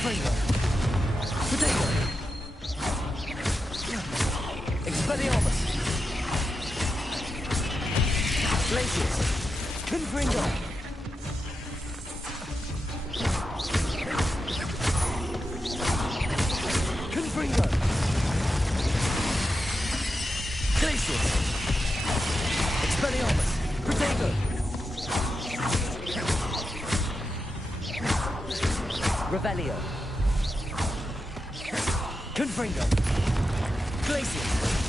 Confringo. Potato. Expelliarmus. Glacius. Confringo. Confringo. Glacius. Expelliarmus. Potato. Revelio. Confringo. Glacius.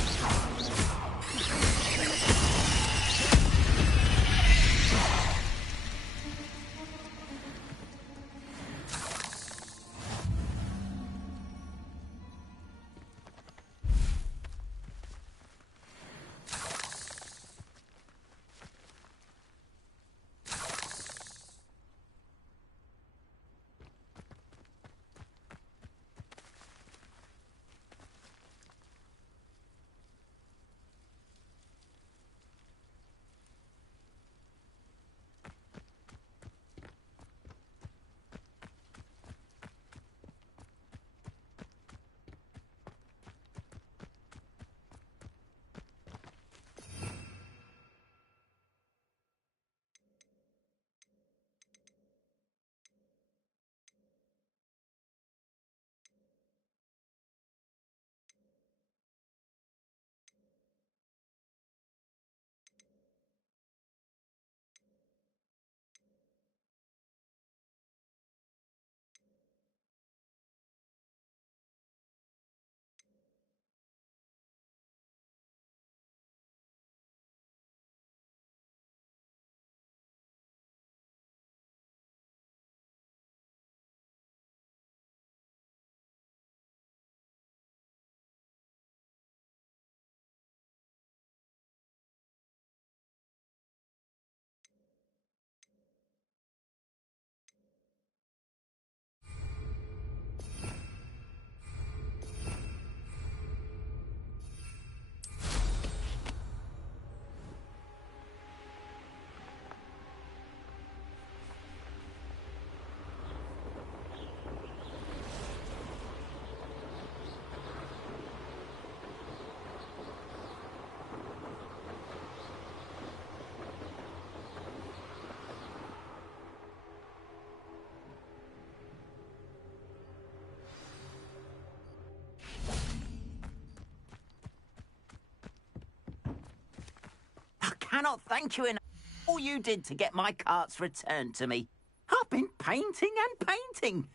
Cannot thank you enough for all you did to get my carts returned to me. I've been painting and painting.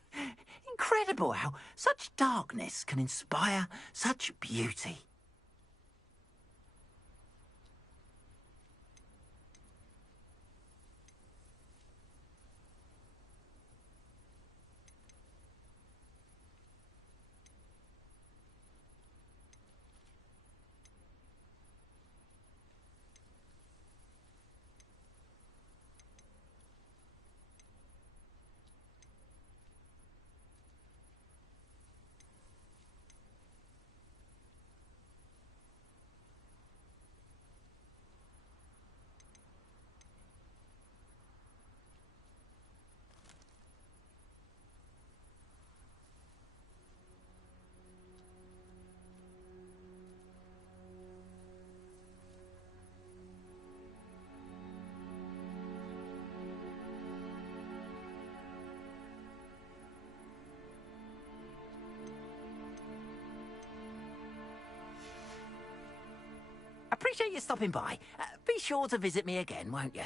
Incredible how such darkness can inspire such beauty. Appreciate you stopping by. Be sure to visit me again, won't you?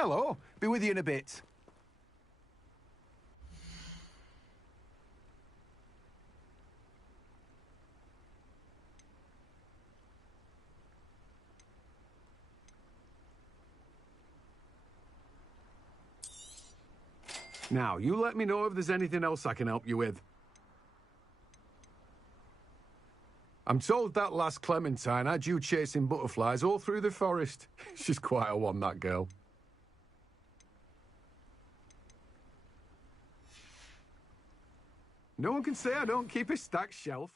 Hello, be with you in a bit. Now, you let me know if there's anything else I can help you with. I'm told that last Clementine had you chasing butterflies all through the forest. She's quite a one, that girl. No one can say I don't keep a stacked shelf.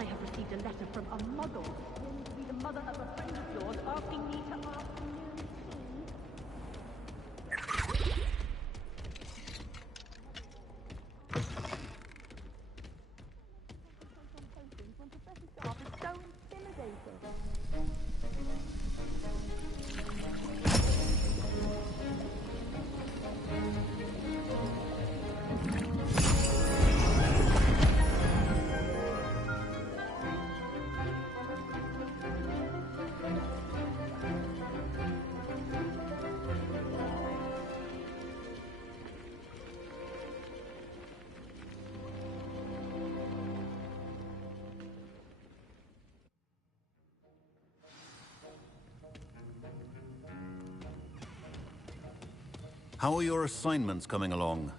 I have received a letter from a model, claiming to be the mother of a friend of yours, asking me to ask you when Professor Sharp is so intimidating. How are your assignments coming along?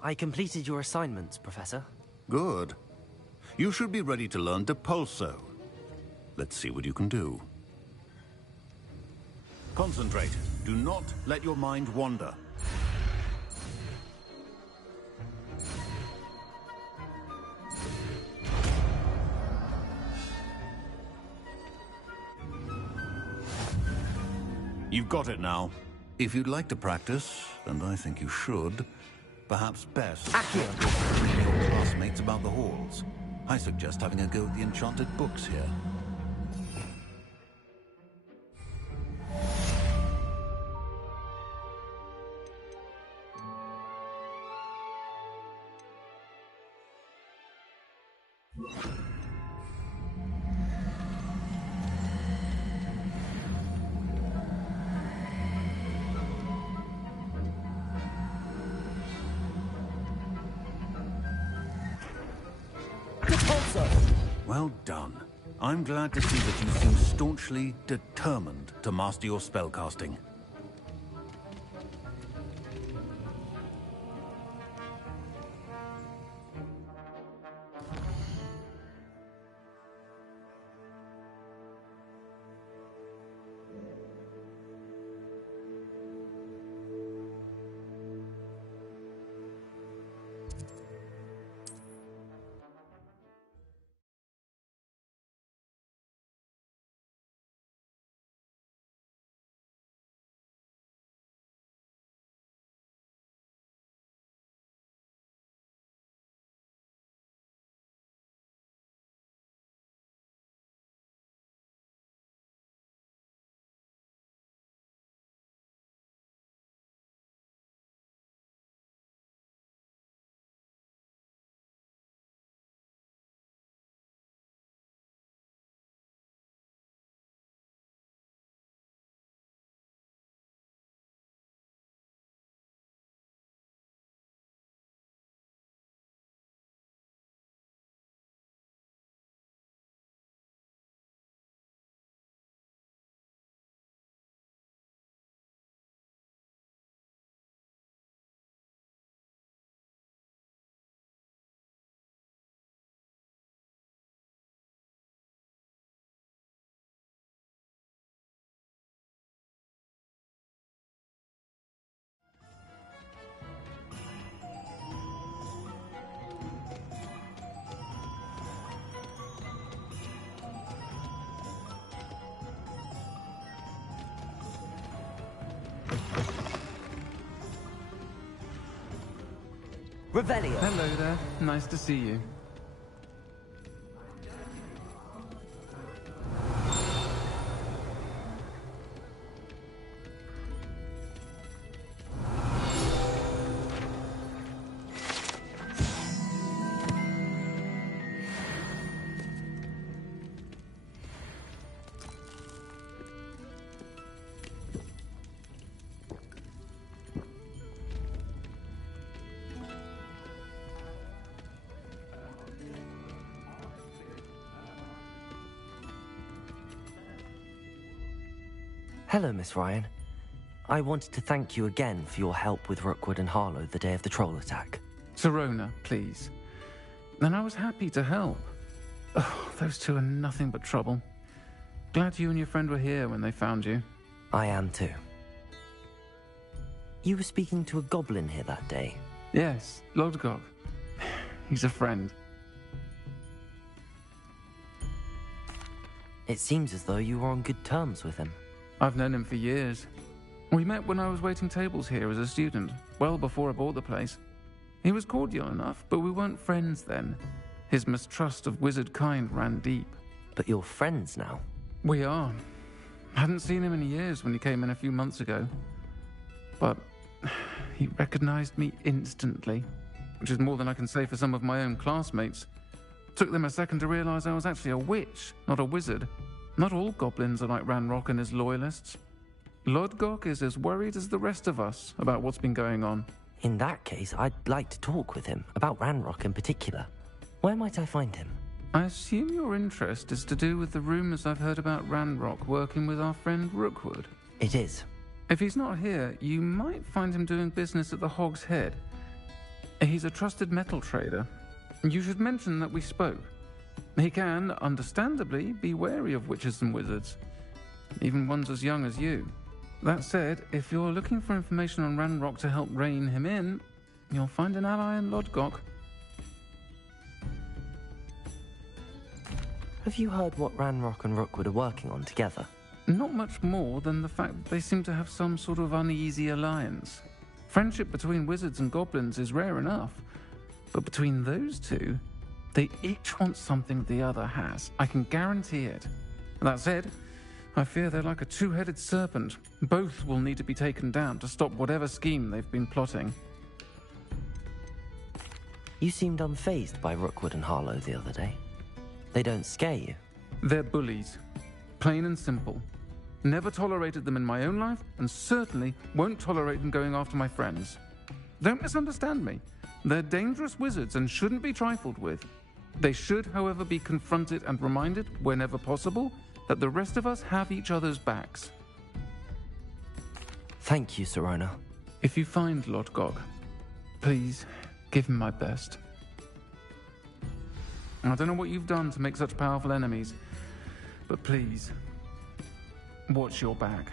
I completed your assignments, Professor. Good. You should be ready to learn Depulso. Let's see what you can do. Concentrate. Do not let your mind wander. You've got it now. If you'd like to practice, and I think you should, perhaps best Accio. your classmates about the halls. I suggest having a go at the enchanted books here. Well done. I'm glad to see that you seem staunchly determined to master your spellcasting. Revelio. Hello there. Nice to see you. Hello, Miss Ryan. I wanted to thank you again for your help with Rookwood and Harlow the day of the troll attack. Sirona, please. And I was happy to help. Oh, those two are nothing but trouble. Glad you and your friend were here when they found you. I am too. You were speaking to a goblin here that day. Yes, Lodgok. He's a friend. It seems as though you were on good terms with him. I've known him for years. We met when I was waiting tables here as a student, well before I bought the place. He was cordial enough, but we weren't friends then. His mistrust of wizard kind ran deep. But you're friends now. We are. Hadn't seen him in years when he came in a few months ago. But he recognized me instantly, which is more than I can say for some of my own classmates. Took them a second to realize I was actually a witch, not a wizard. Not all goblins are like Ranrock and his loyalists. Lodgok is as worried as the rest of us about what's been going on. In that case, I'd like to talk with him, about Ranrock in particular. Where might I find him? I assume your interest is to do with the rumors I've heard about Ranrock working with our friend Rookwood. It is. If he's not here, you might find him doing business at the Hog's Head. He's a trusted metal trader. You should mention that we spoke. He can, understandably, be wary of witches and wizards, even ones as young as you. That said, if you're looking for information on Ranrock to help rein him in, you'll find an ally in Lodgok. Have you heard what Ranrock and Rookwood are working on together? Not much more than the fact that they seem to have some sort of uneasy alliance. Friendship between wizards and goblins is rare enough, but between those two, they each want something the other has. I can guarantee it. That said, I fear they're like a two-headed serpent. Both will need to be taken down to stop whatever scheme they've been plotting. You seemed unfazed by Rookwood and Harlow the other day. They don't scare you. They're bullies. Plain and simple. Never tolerated them in my own life, and certainly won't tolerate them going after my friends. Don't misunderstand me. They're dangerous wizards and shouldn't be trifled with. They should, however, be confronted and reminded, whenever possible, that the rest of us have each other's backs. Thank you, Sirona. If you find Lodgok, please give him my best. I don't know what you've done to make such powerful enemies, but please, watch your back.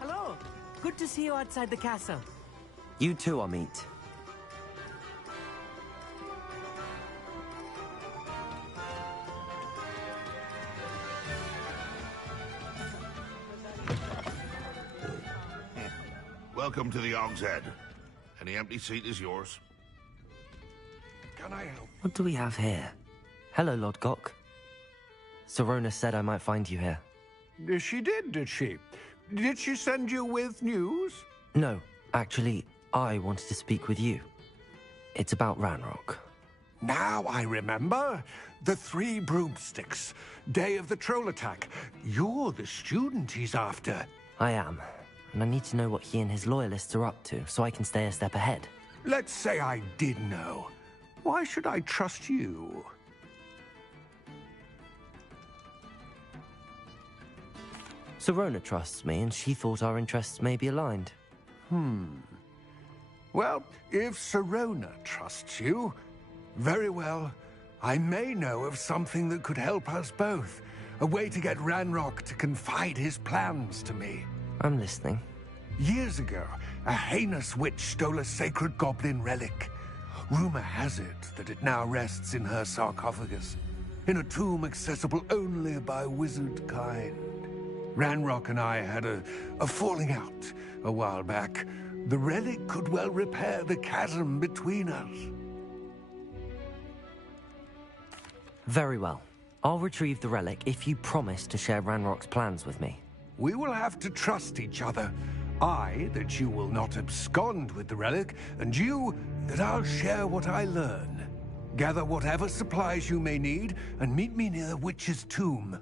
Hello. Good to see you outside the castle. You too, Amit. Welcome to the Hog's Head. Any empty seat is yours. Can I help? What do we have here? Hello, Lodgok. Sirona said I might find you here. She did she? Did she send you with news? No, actually, I wanted to speak with you. It's about Ranrock. Now I remember. The 3 broomsticks. Day of the troll attack. You're the student he's after. I am, and I need to know what he and his loyalists are up to so I can stay a step ahead. Let's say I did know. Why should I trust you? Sirona trusts me, and she thought our interests may be aligned. Well, if Sirona trusts you, very well. I may know of something that could help us both. A way to get Ranrock to confide his plans to me. I'm listening. Years ago, a heinous witch stole a sacred goblin relic. Rumor has it that it now rests in her sarcophagus, in a tomb accessible only by wizard kind. Ranrock and I had a falling out a while back. The relic could well repair the chasm between us. Very well. I'll retrieve the relic if you promise to share Ranrock's plans with me. We will have to trust each other. I, that you will not abscond with the relic, and you, that I'll share what I learn. Gather whatever supplies you may need, and meet me near the witch's tomb.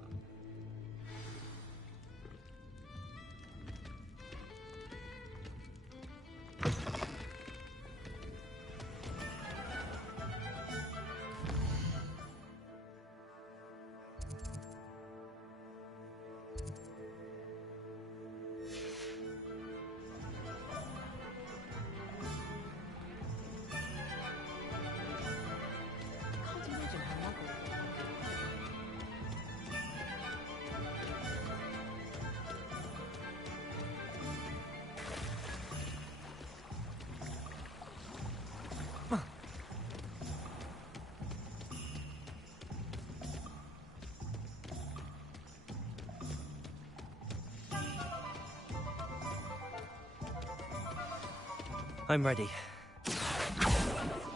I'm ready.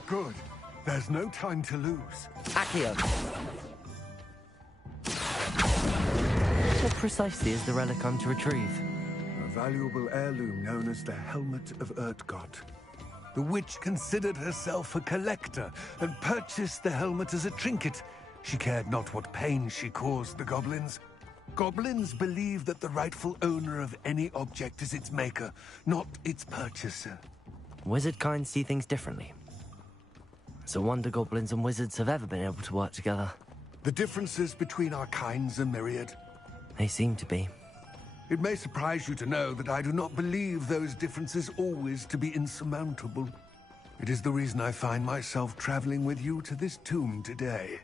Good. There's no time to lose. Accio! What precisely is the relic I'm to retrieve? A valuable heirloom known as the Helmet of Urtkot. The witch considered herself a collector and purchased the helmet as a trinket. She cared not what pain she caused the goblins. Goblins believe that the rightful owner of any object is its maker, not its purchaser. Wizard kind see things differently. It's a wonder goblins and wizards have ever been able to work together. The differences between our kinds are myriad. They seem to be. It may surprise you to know that I do not believe those differences always to be insurmountable. It is the reason I find myself traveling with you to this tomb today.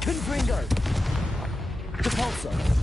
Confringo! Repulsor!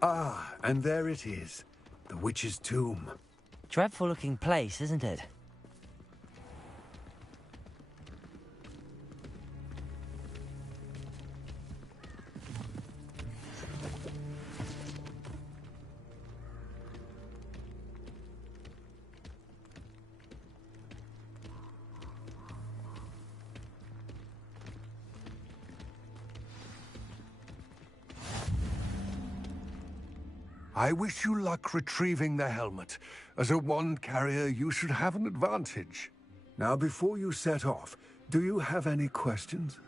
Ah, and there it is. The witch's tomb. Dreadful looking place, isn't it? I wish you luck retrieving the helmet. As a wand carrier, you should have an advantage. Now, before you set off, do you have any questions?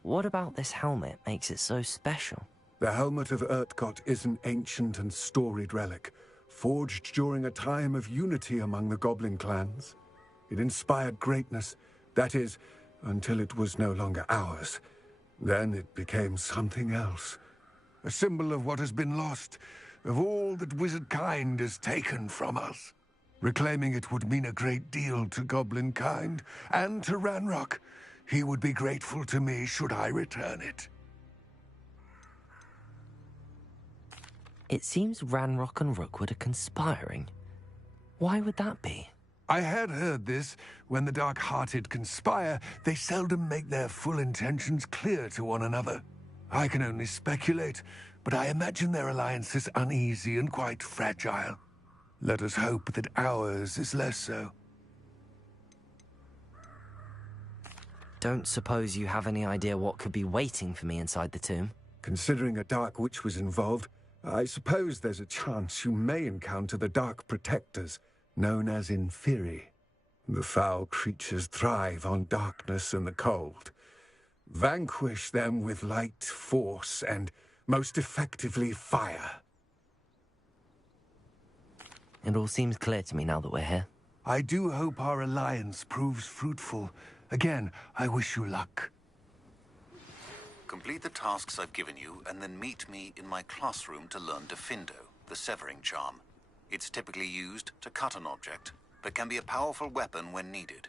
What about this helmet makes it so special? The Helmet of Urtkot is an ancient and storied relic, forged during a time of unity among the goblin clans. It inspired greatness, that is, until it was no longer ours. Then it became something else. A symbol of what has been lost, of all that wizard kind has taken from us. Reclaiming it would mean a great deal to goblin kind, and to Ranrock. He would be grateful to me should I return it. It seems Ranrock and Rookwood are conspiring. Why would that be? I had heard this. When the dark-hearted conspire, they seldom make their full intentions clear to one another. I can only speculate, but I imagine their alliance is uneasy and quite fragile. Let us hope that ours is less so. don't suppose you have any idea what could be waiting for me inside the tomb? Considering a Dark Witch was involved, I suppose there's a chance you may encounter the Dark Protectors, known as Inferi. The foul creatures thrive on darkness and the cold. Vanquish them with light, force, and most effectively fire. It all seems clear to me now that we're here. I do hope our alliance proves fruitful. Again, I wish you luck. Complete the tasks I've given you, and then meet me in my classroom to learn Defindo, the severing charm. It's typically used to cut an object, but can be a powerful weapon when needed.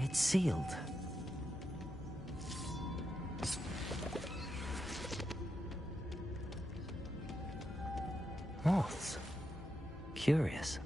It's sealed. Moths. Curious.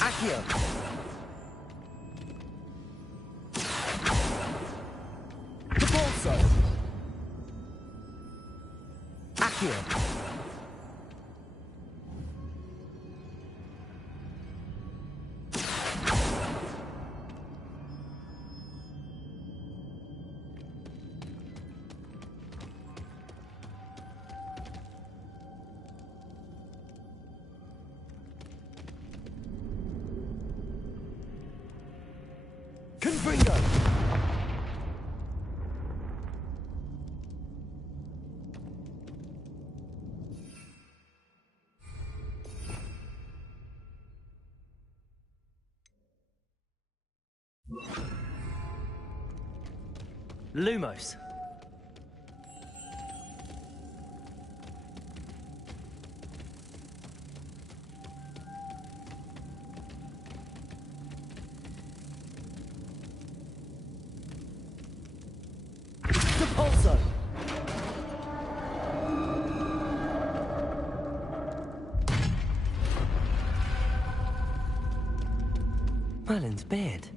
Accio! Propulso! Accio! Confringo! Lumos. Propulso. Merlin's beard.